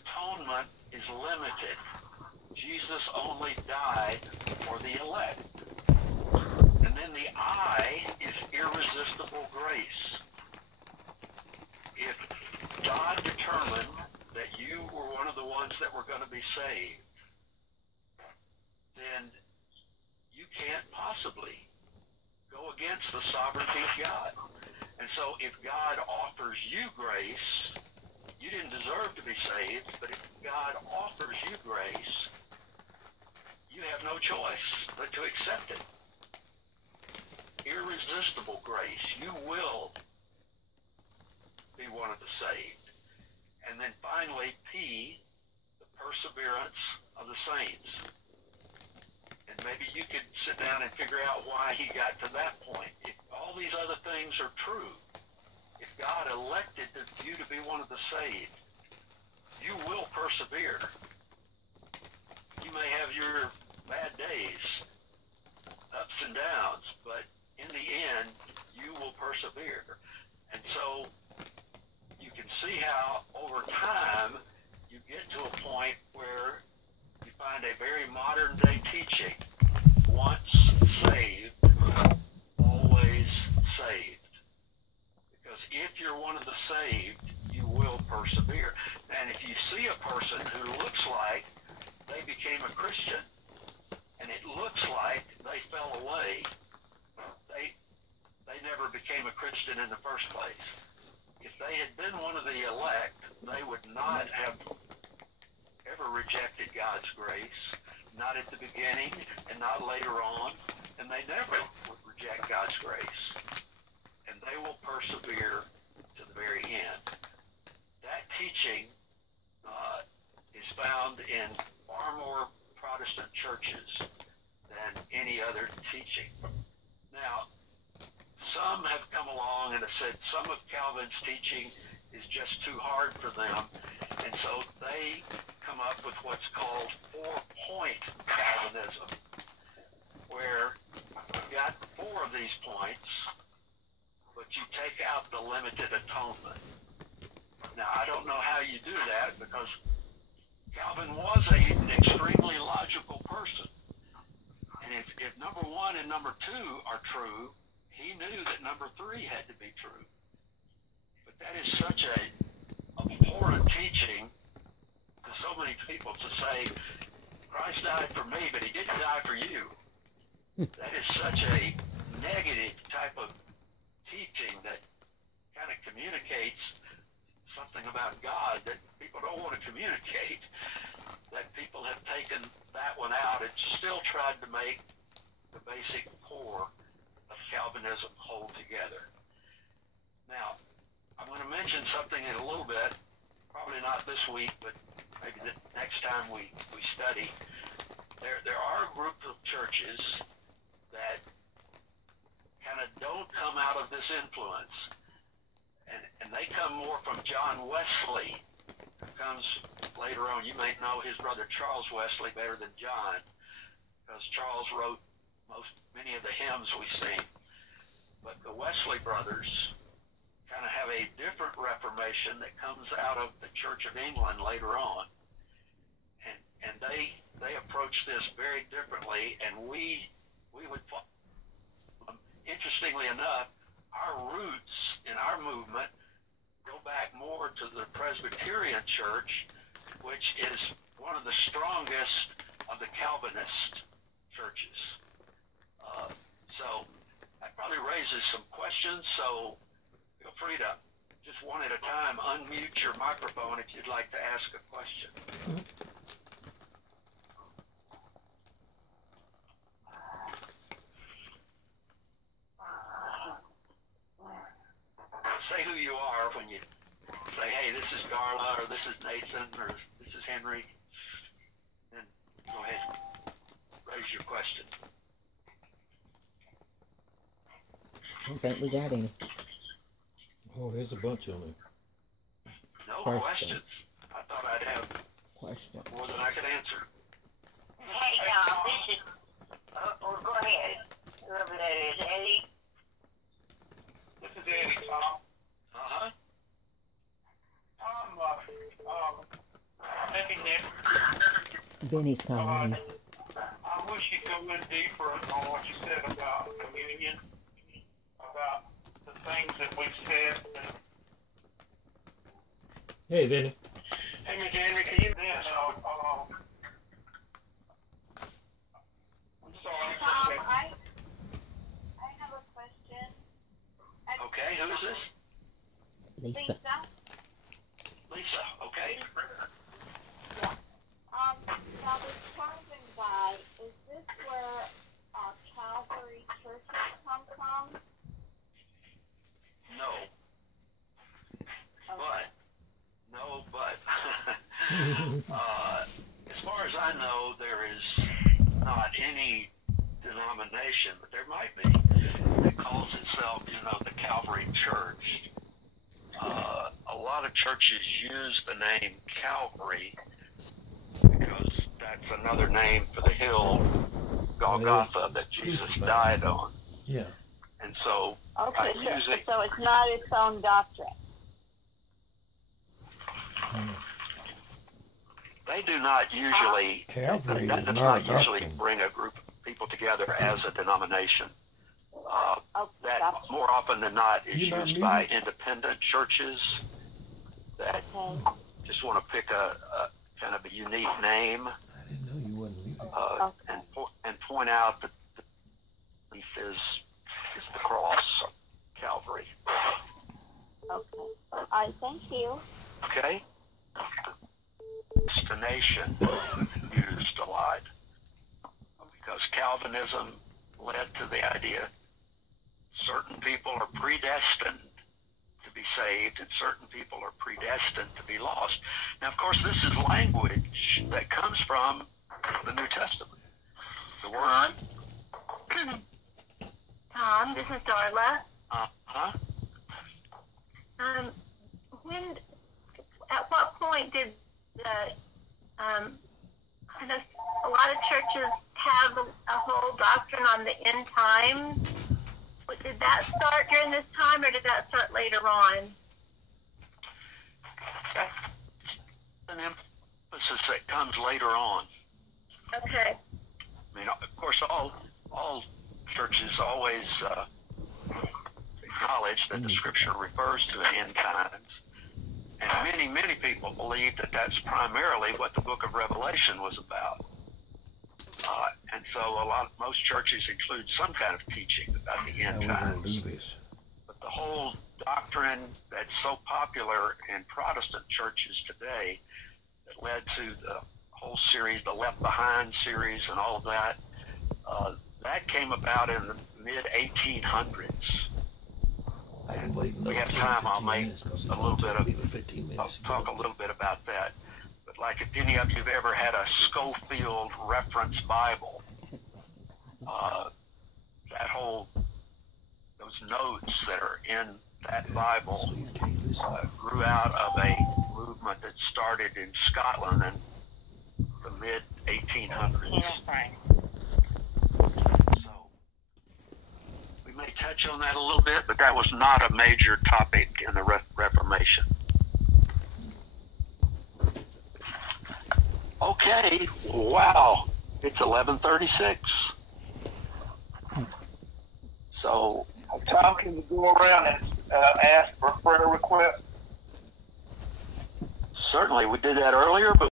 atonement is limited. Jesus only died for the elect. And then the I is irresistible grace. If God determined that you were one of the ones that were going to be saved, then you can't possibly go against the sovereignty of God. And so if God offers you grace, you didn't deserve to be saved, but if God offers you grace, you have no choice but to accept it. Irresistible grace. You will be one of the saved. And then finally, P, the perseverance of the saints. And maybe you could sit down and figure out why he got to that point. If all these other things are true, if God elected you to be one of the saved, you will persevere. You may have your bad days, ups and downs, but in the end, you will persevere. And so you can see how over time you get to a point where you find a very modern day teaching. Once saved, always saved. Because if you're one of the saved, you will persevere. And if you see a person who looks like they became a Christian, and it looks like they fell away, they never became a Christian in the first place. If they had been one of the elect, they would not have ever rejected God's grace, not at the beginning and not later on, and they never would reject God's grace. And they will persevere to the very end. That teaching is found in far more Protestant churches than any other teaching. Now, some have come along and have said some of Calvin's teaching is just too hard for them, and so they come up with what's called four-point Calvinism, where you've got four of these points, but you take out the limited atonement. Now, I don't know how you do that, because Calvin was an extremely logical person. And if number one and number two are true, he knew that number three had to be true. But that is such a abhorrent teaching to so many people, to say, Christ died for me, but he didn't die for you. That is such a negative type of teaching that kind of communicates something about God that people don't want to communicate, that people have taken that one out and still tried to make the basic core of Calvinism hold together. Now, I'm going to mention something in a little bit, probably not this week, but maybe the next time we study. There are a group of churches that kind of don't come out of this influence, and they come more from John Wesley, who comes later on. You may know his brother Charles Wesley better than John, because Charles wrote many of the hymns we sing. But the Wesley brothers kind of have a different Reformation that comes out of the Church of England later on. And they approach this very differently, and we would, interestingly enough, our roots in our movement go back more to the Presbyterian Church, which is one of the strongest of the Calvinist churches. So that probably raises some questions, so feel free to, just one at a time, unmute your microphone if you'd like to ask a question. Say who you are when you say, hey, this is Darla, or this is Nathan, or this is Henry. And go ahead and raise your question. I don't think we got any. Oh, there's a bunch of them. No questions. I thought I'd have Question. more than I could answer. Hey, this is, go ahead. Whoever that is, Eddie. This is Eddie, Tom. Uh-huh. Tom, Hey, Nick. Vinny's calling. I wish you'd go in deeper on what you said about communion, about the things that we said. Hey, Vinny. Hey, McHenry, can you? Yeah, no, I'm sorry. I have a question. Okay, who is this? Lisa. Lisa, okay. Now this Calvin guy, is this where Calvary churches come from? No. But, as far as I know, there is not any denomination, but there might be, that calls itself, the Calvary Church. A lot of churches use the name Calvary because that's another name for the hill, Golgotha, that Jesus died on. Yeah. And so, Okay, so it's not its own doctrine. they do not usually, Calvary that is does not not usually doctrine. bring a group of people together as a denomination. Okay, That gotcha. more often than not is You not used muted? by independent churches that Okay. just want to pick a kind of a unique name I didn't know you wasn't muted. and point out that the belief is the cross of Calvary. Okay. All right, thank you. Okay? Destination used a lot because Calvinism led to the idea certain people are predestined to be saved and certain people are predestined to be lost. Now, of course, this is language that comes from the New Testament. The word. Tom, this is Darla. Uh-huh. At what point did I know a lot of churches have a whole doctrine on the end times. Did that start during this time, or did that start later on? That's an emphasis that comes later on. Okay. I mean, of course, all churches always acknowledge that the Scripture refers to end times. And many people believe that that's primarily what the book of Revelation was about. And so most churches include some kind of teaching about the end How times. we gonna do this? But the whole doctrine that's so popular in Protestant churches today that led to the whole series, the Left Behind series and all of that, that came about in the mid-1800s. I'm waiting. We have time, I'll make a little bit of, 15 I'll minutes. talk a little bit about that. But like if any of you have ever had a Schofield reference Bible, those notes that are in that Bible grew out of a movement that started in Scotland in the mid-1800s. So we may touch on that a little bit, but that was not a major topic in the Reformation. Okay, wow, it's 11:36. So, Tom, can you go around and ask for prayer requests? certainly we did that earlier, but